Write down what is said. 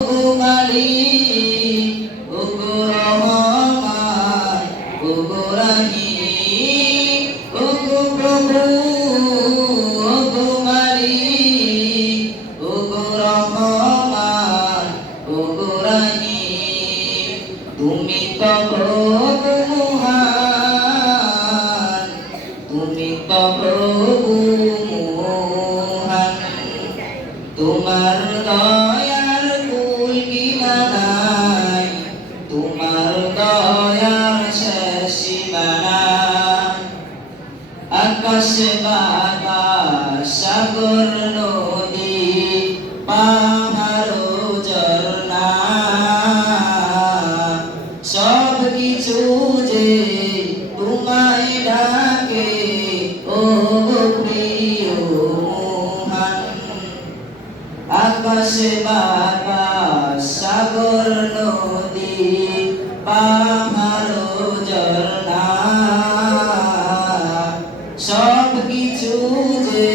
ওগো মালিক, ওগো রহমান, ওগো রহিম, ওগো প্রভু, ওগো মালিক, ওগো রহমান, ওগো রহিম। তুমি তো প্রভু মহান, তুমি তো প্রভু মহান। তোমার দয়ার কুল কিনারা নাই, তোমার দয়ার শেষ সীমানা। আকাশ বাতাস সাগর নদী পাহাড় ঝরনা, সব কিছু যে তোমায় ডাকে, ও প্রিয় মহান। আকাশ বাতাস সাগর নদী পাহাড় ঝরনা, সব কিছু যে